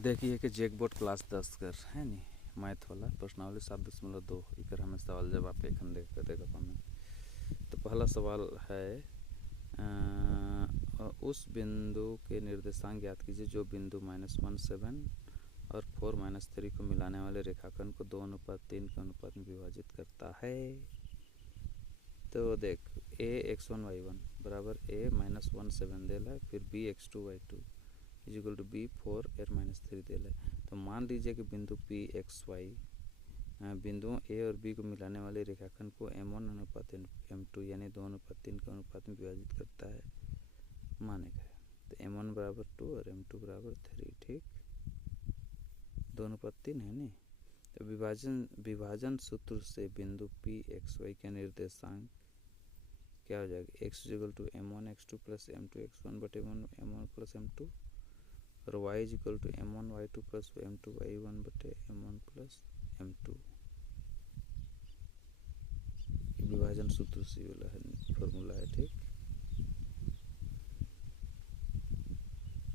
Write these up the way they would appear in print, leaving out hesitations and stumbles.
देखिए कि जैकबोट क्लास 10 कर है नी मैथ वाला प्रश्नावली 7.2 इकर हमें सवाल जवाब एक हम देखा पाना। तो पहला सवाल है उस बिंदु के निर्देशांक ज्ञात कीजिए जो बिंदु -17 और 4-3 को मिलाने वाले रेखाखंड को 2:3 के अनुपात में विभाजित करता है। तो देख a x1 y1 बराबर a -17 देला है, फिर b x2 y2 is equal to b 4r-3 देला है। तो मान लीजिए कि बिंदु p x y बिंदुओं a और b को मिलाने वाले रेखाखंड को m1 अनुपात m2 यानी 2:3 के अनुपात में विभाजित करता है माने का है। तो m1 बराबर 2 और m2 बराबर 3, ठीक 2:3 है नहीं। तो विभाजन सूत्र से बिंदु p x y के निर्देशांक क्या हो जाएगा, x is equal to m1 x2 plus m2 x1 बटे m1 प्लस m2 और y is equal to m1 y2 plus m2 y1 बटे m1 प्लस m2। विभाजन सूत्र से वाला है फॉर्मूला है, ठीक।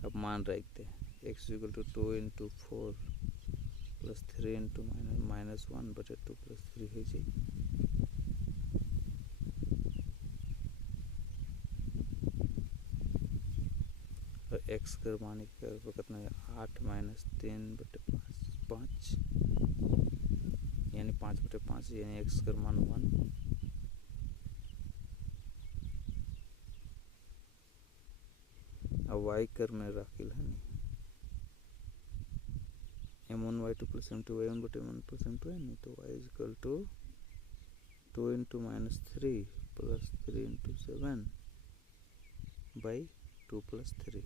अब मान रखते हैं x is equal to 2 into 4 plus 3 into -1 बटे 2 प्लस 3 हो जाए। और x कर मान कितना है 8 - 3 बटे 5 यानी 5 बटे 5 यानी x कर मान 1। अब y कर में राखिल है नहीं m1 y2 plus m2 y1 बटे m1 प्लस m2 है नहीं। तो y is equal to 2 into -3 plus 3 into 7 by 2 plus 3।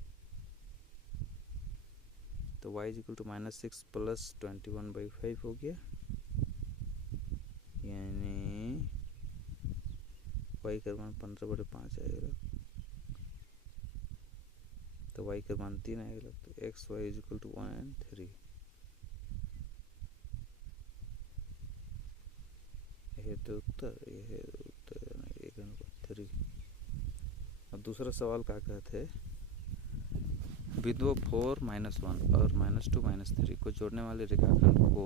तो y इजिकल टू -6 प्लस 21/5 हो गया यानी y का मान 15/5 आएगा। तो y का मान 3 आएगा। तो x y is equal to 1 and 3 यह तो उत्तर 1/3। अब दूसरा सवाल क्या कहते हैं, बिंदुओं 4 -1 और -2 -3 को जोड़ने वाले रेखाखंड को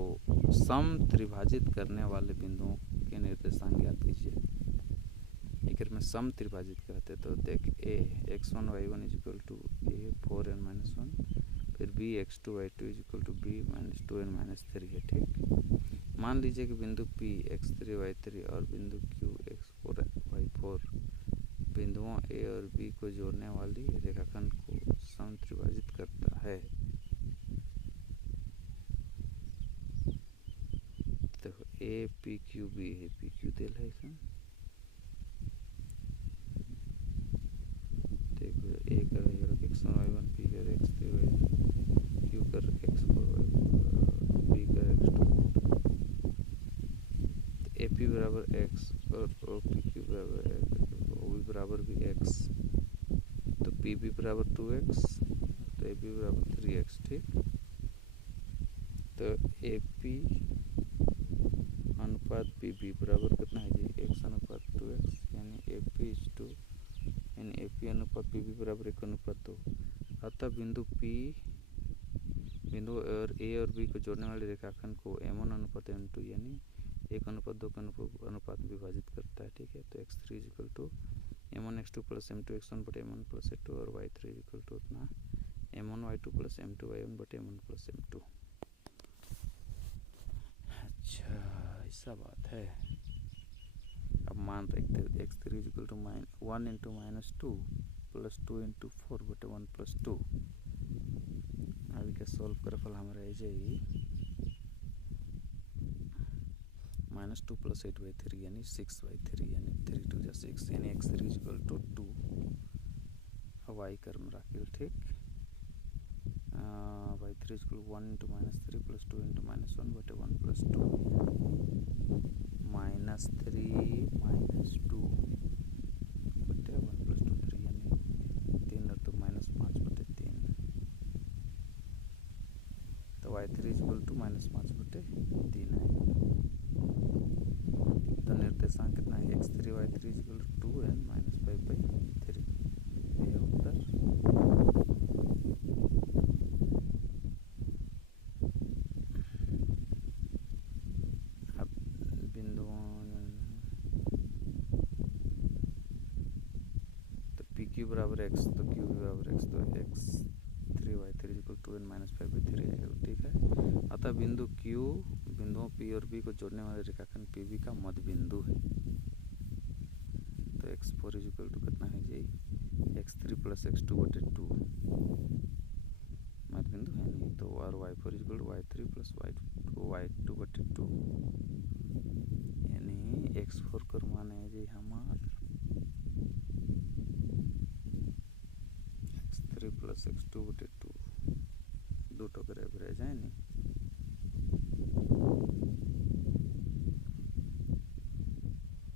सम त्रिभाजित करने वाले बिंदुओं के निर्देशांक ज्ञात कीजिए। एक में सम त्रिभाजित कहते तो देख a x1 y1 is equal to a 4n-1 फिर b x2 y2 is equal to b -2n-3 है, ठीक। मान लीजिए कि बिंदु p x3 y3 और बिंदु q x4 y4 बिंदुओं a और b को जोड़ने वाली रेखाखंड को सम त्रिभाजित करता है। देखो a p q b है, p q दिल है इसमें। देखो a कर x1 y1 p कर x3 y3 q कर x4 y4 b कर x2 तो ap बराबर x और pq बराबर ob बराबर भी x। तो pb बराबर 2x तो ab बराबर 3x, ठीक। तो ap अनुपात pb बराबर कितना है जी x अनुपात 2x यानी ap इज 2 यानी ap अनुपात pb बराबर 1:2। अतः बिंदु और a और b को जोड़ने वाले रेखाखंड को m1 अनुपात m2 यानी 1:2 के अनुपात में विभाजित करता है, ठीक है। तो x3 is equal to m1 x2 plus m2 x1 बटे m1 प्लस m2 और y3 इजिकल टू उतना m1 y2 plus m2 y1 बटे m1 प्लस m2। अच्छा ऐसा बात है। अब मान रखते हैं x3 is equal to 1 into -2 plus 2 into 4 बटे 1 प्लस 2। अभी का सॉल्व कर फल हमारा आ जाएगी -2 प्लस 8/3 यानी 6/3 यानी 3 2 6 यानी x3 इजिकल टू 2। अब y कर्म राखिल, ठीक। y3 is equal 1 into -3 plus 2 into -1 बटे 1 प्लस 2 -3 -2 बटे 1 प्लस 2 3 यानी 3 और 2 -5 बटे 3। तो y3 इजिकल टू -5 बटे 3 आएगा। तो निर्देशांक कितना है x3 y3 is equal to 2n -5/3 यह उत्तर। एक्स तो क्यू वी बराबर एक्स तो x 3y3 equal 2n minus 5/3 आएगा, ठीक है। अतः बिंदु Q बिंदुओं P और B को जोड़ने वाले रेखाखंड PB का मध्य बिंदु है। तो x4 इक्वल टू कितना है जी, x3 प्लस x2/2 मध्य बिंदु है नहीं, तो और y4 equal to y3 plus y2/2 यानी x4 का मान है जी हमार x3 प्लस x2/2 दो टोकर एवरेज है नहीं।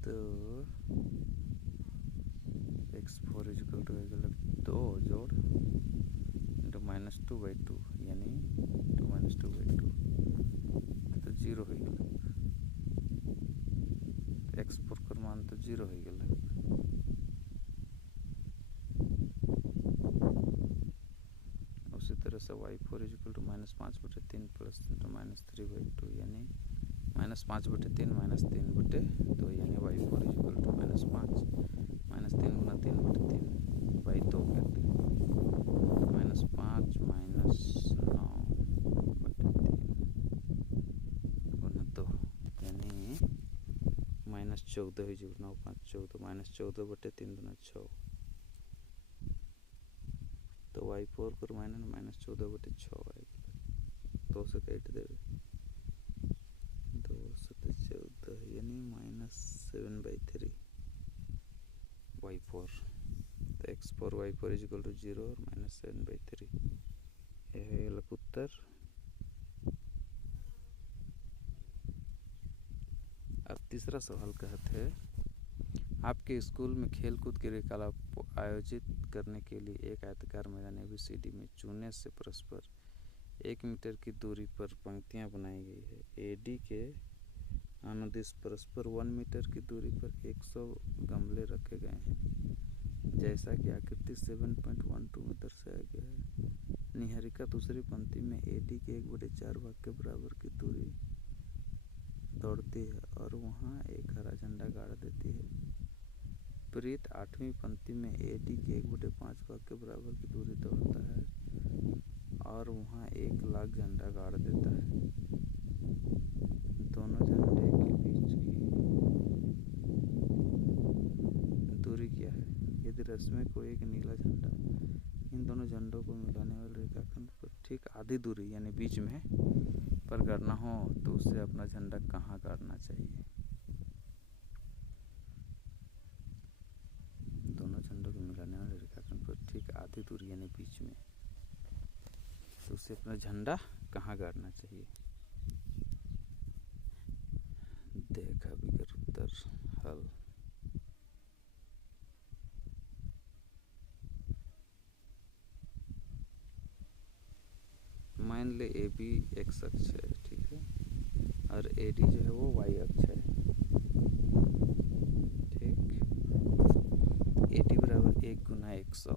तो x4 इक्वल टू दो जोड़ इंटू -2/2 यानी 2 - 2/2 तो 0 हो गया। तो x4 का मान तो 0 हो गया। उसी तरह से y4 equal to -5/3 plus into -3/2 यानी -5/3 -3/2 यानी y4 equal to -5 -3 Guna 3/3 y2 करते -5 -9/3 गुना 2 यानी -14 हो जाए 9 5 14 -14/3 गुना 6 तो y4 को -14/6 आएगा। 2 से काट देवे 2 से 14 यानी -7/3 y4। तो x4 y4 इक्वल टू 0 और -7/3 यह है उत्तर। अब तीसरा सवाल कहते हैं आपके स्कूल में खेलकूद क्रियाकलाप आयोजित करने के लिए एक आयताकार मैदान ABCD में चूने से परस्पर 1 मीटर की दूरी पर पंक्तियां बनाई गई है। AD के अनुदिश परस्पर 1 मीटर की दूरी पर 100 गमले रखे गए हैं जैसा कि आकृति 7.12 में दर्शाया गया है। निहारिका दूसरी पंक्ति में AD के 1/4 भाग के बराबर की दूरी दौड़ती है और वहां एक हरा झंडा गाड़ देती है। प्रीत 8वीं पंक्ति में AD के 1/5 भाग के बराबर की दूरी दौड़ता है और वहां एक लाल झंडा गाड़ देता है। दोनों झंडे के बीच की दूरी क्या है? यदि रस्मे को एक नीला झंडा इन दोनों झंडों को मिलाने वाले रेखाखंड पर ठीक आधी दूरी यानी बीच में पर गाड़ना हो तो उसे अपना झंडा कहाँ गाड़ना चाहिए? दोनों झंडों को मिलाने वाले रेखाखंड पर ठीक आधी दूरी यानी बीच में तो उसे अपना झंडा कहाँ गाड़ना चाहिए? देखा बिगर उत्तर हल। मान ले AB x अक्ष है, ठीक है, और AD जो है वो y अक्ष है, ठीक। AD बराबर 1 गुना 100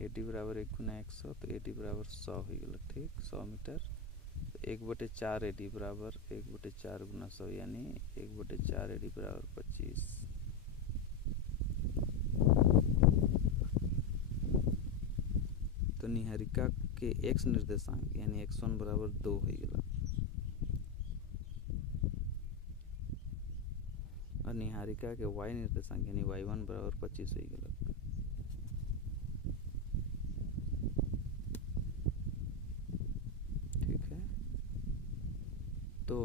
AD बराबर 1 गुना 100 तो AD बराबर 100 हो गया, ठीक। 100 मीटर तो 1/4 AD बराबर 1/4 गुना 100 यानी 1/4 AD बराबर 25। तो निहारिका के x निर्देशांक यानी x1 बराबर 2 हो गया और निहारिका के y निर्देशांक यानी y1 बराबर 25 हो गया। ठीक है, तो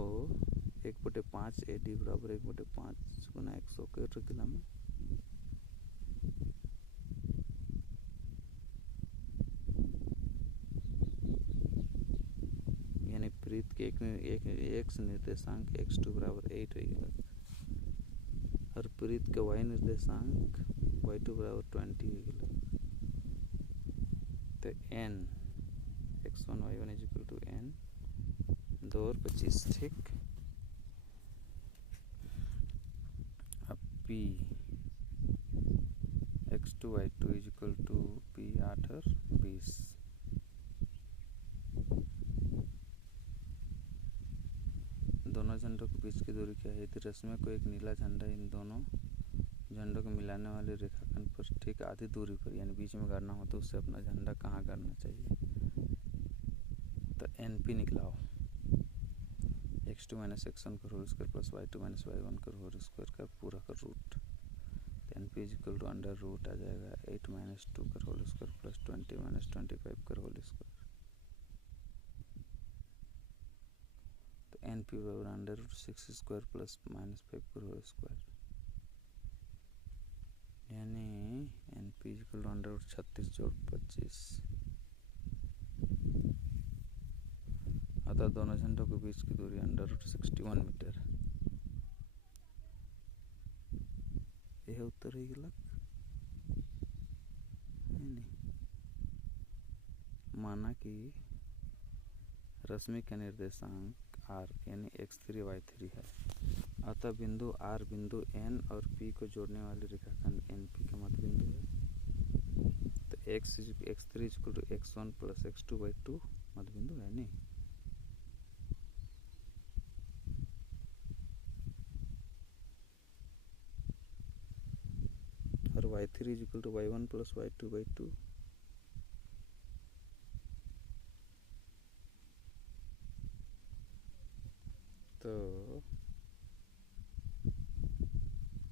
1/5 AD बराबर 1/5 गुना 100 के रखला में यानी प्रीत के एक x निर्देशांक x2 बराबर 8 हो गया और प्रीत के y निर्देशांक y2 बराबर 20 हो गया। तो n x1 y1 is equal to n 2 और 25, ठीक। अब p x2 y2 is equal to p 8 और 20। दोनों झंडों के बीच की दूरी क्या है? यदि रश्मि को एक नीला झंडा इन दोनों झंडों को मिलाने वाले रेखाखंड पर ठीक आधी दूरी पर यानी बीच में गाड़ना हो तो उसे अपना झंडा कहाँ गाड़ना चाहिए? तो NP निकलाओ, x2 - x1 का whole square plus y2 - y1 का होल स्क्वायर का पूरा का रूट। तो NP = अंडर रूट आ जाएगा 8 - 2 का होल स्क्वायर प्लस 20 - 25 का होल स्क्वायर। तो NP बराबर अंडर रूट 6 स्क्वायर प्लस -5 का होल स्क्वायर, यानी NP = अंडर रूट 36 जोड़ 25। अतः दोनों झंडों के बीच की दूरी अंडर रूट 61 मीटर। यह उत्तर ही गलत है नहीं। माना कि रश्मि का निर्देशांक r यानी x3 y3 है, अतः बिंदु r बिंदु n और p को जोड़ने वाले रेखाखंड NP का मध्य बिंदु है। तो x3 = x1 + x2/2 मध्य बिंदु है नहीं। और y3 = y1 + y2/2। तो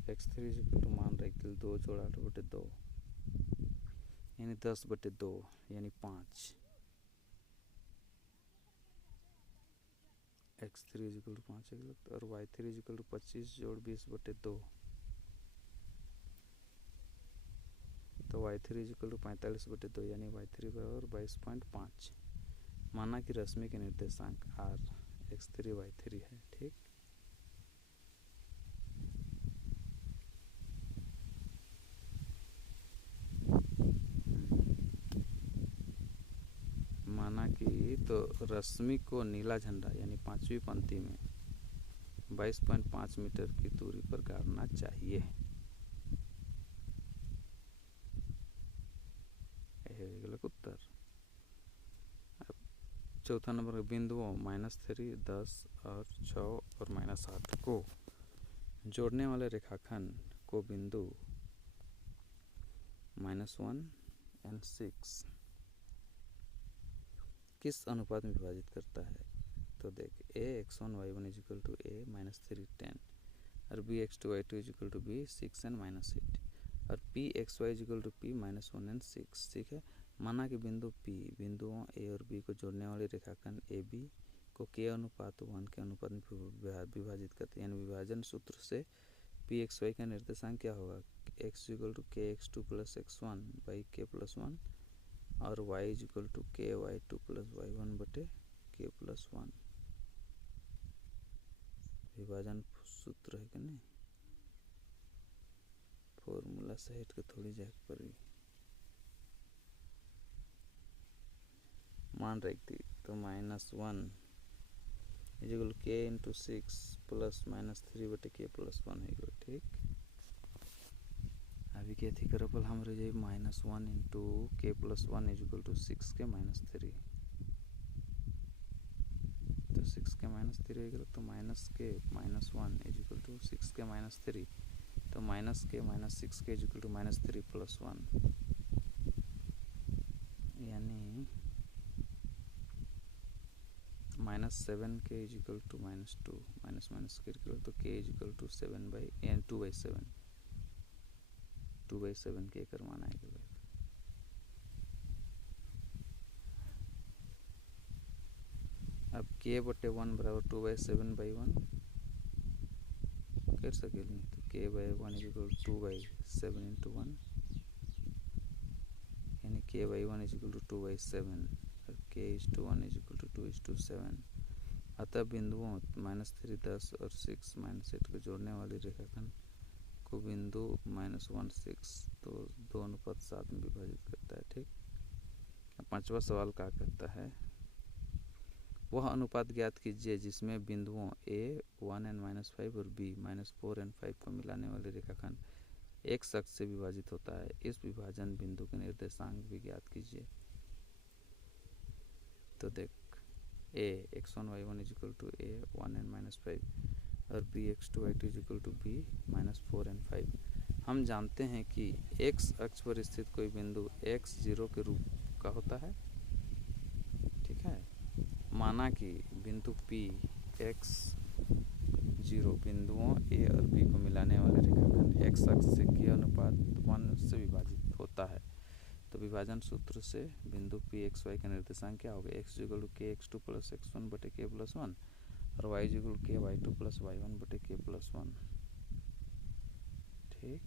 x3 = मान रहे 2 जोड़ 8/2 यानी 10/2 यानी 5। x3 = 5 और y3 = 25 जोड़ 20/2। तो y3 = 45/2 यानी y3 बराबर 22.5। माना कि रश्मि के निर्देशांक r x3 y3 है। ठीक, माना कि तो रश्मि को नीला झंडा यानी 5वीं पंक्ति में 22.5 मीटर की दूरी पर गाड़ना चाहिए। यह गलत उत्तर। अब चौथा नंबर बिंदुओं -3, 10 और 6 और -8 को जोड़ने वाले रेखाखंड को बिंदु -1 और 6 किस अनुपात में विभाजित करता है? तो देख a(x1, y1) = a -3 10 और b(x2, y2) = b 6 and -8 और p(xy) = p -1 and 6। ठीक है, माना कि बिंदु P बिंदुओं A और B को जोड़ने वाले रेखाखंड AB को k अनुपात 1 के अनुपात में विभाजित करते हैं, यानी विभाजन सूत्र से pxy का निर्देशांक क्या होगा? x = kx2 + x1 / k + 1 और y = ky2 + y1/k + 1। विभाजन सूत्र है कि नहीं, फॉर्मूला से हट के थोड़ी जाग पड़ी मान रख दी। तो -1 = k × 6 प्लस -3/k + 1 है। ठीक, अभी के थी करो पल हम रह -1 × k + 1 = 6 के -3। तो 6 के -3 हो गया। तो -1 = 6 के -3। तो -k - 6k = -3 + 1 यानी -7k = -2 -k तो k = 7 2/7 2/7 के करवाना है। अब k/1 बराबर 2/7/1 कर सके नहीं। तो k/1 = 2/7 × 1 यानी k/1 = 2/7 और k/1 = 2/7। अतः बिंदुओं -3, 10 और 6 -8 को जोड़ने वाली रेखाखंड को बिंदु -1 6 तो 2:7 में विभाजित करता है। ठीक, पांचवा सवाल क्या कहता है? वह अनुपात ज्ञात कीजिए जिसमें बिंदुओं A 1 and -5 और B -4 and 5 को मिलाने वाले रेखाखंड एक अक्ष से विभाजित होता है। इस विभाजन बिंदु के निर्देशांक भी ज्ञात कीजिए। तो देख A x1 y1 is equal to A 1 and -5 और b x2 y2 is equal to b -4 and 5। हम जानते हैं कि x अक्ष पर स्थित कोई बिंदु x0 के रूप का होता है। ठीक है, माना कि बिंदु P x0 बिंदुओं A और B को मिलाने वाले रेखाखंड x अक्ष से k अनुपात 1 से विभाजित होता है। तो विभाजन सूत्र से बिंदु P xy का निर्देशांक क्या होगा? x equal to k x2 plus x1 बटे k प्लस 1 और y equal to k y2 plus y1 बटे k प्लस 1। ठीक,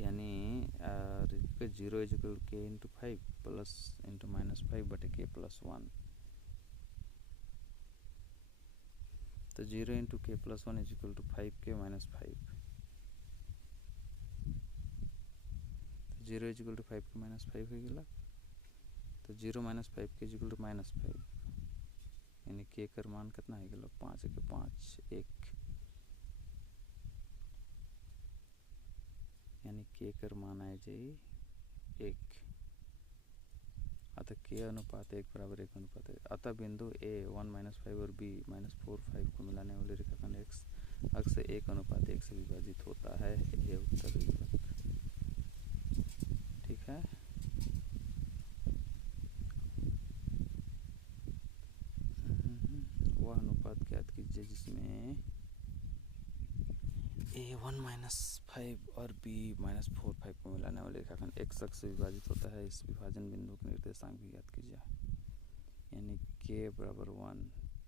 यानी 0 is equal to k into 5 plus into -5 बटे k प्लस 1। तो 0 into k plus 1 is equal to 5k minus 5। 0 is equal to 5k minus 5 हो गया। तो 0 minus 5k is equal to -5, यानी k का मान कितना है गया? 5 के 5 1, यानी k का मान आए जाए 1। अतः k अनुपात 1 बराबर 1 अनुपात 1। अतः बिंदु A 1 -5 और B -4 5 को मिलाने वाले रेखाखंड x अक्ष से 1 अनुपात 1 से विभाजित होता है। यह उत्तर है। ठीक है, वह अनुपात ज्ञात कीजिए जिसमें A 1 -5 और B -4 5 को मिलाने वाले रेखाखंड x अक्ष से विभाजित होता है। इस विभाजन बिंदु के निर्देशांक भी ज्ञात कीजिए। यानी k बराबर 1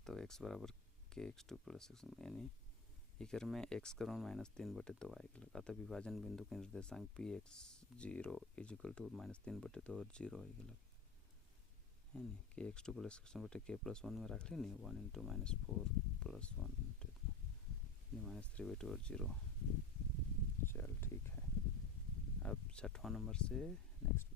तो x बराबर k x2 प्लस x1, यानी इकर में x का मान -3 बटे 2 आएगा। अतः विभाजन बिंदु के निर्देशांक p x0 is equal to -3 बटे 2 और 0 आएगा। यानी k x2 प्लस x1 बटे k प्लस 1 में रख लेनी 1 इंटू -4 प्लस 1 इंटू -3/2 और 0। चल ठीक है, अब 6वां नंबर से नेक्स्ट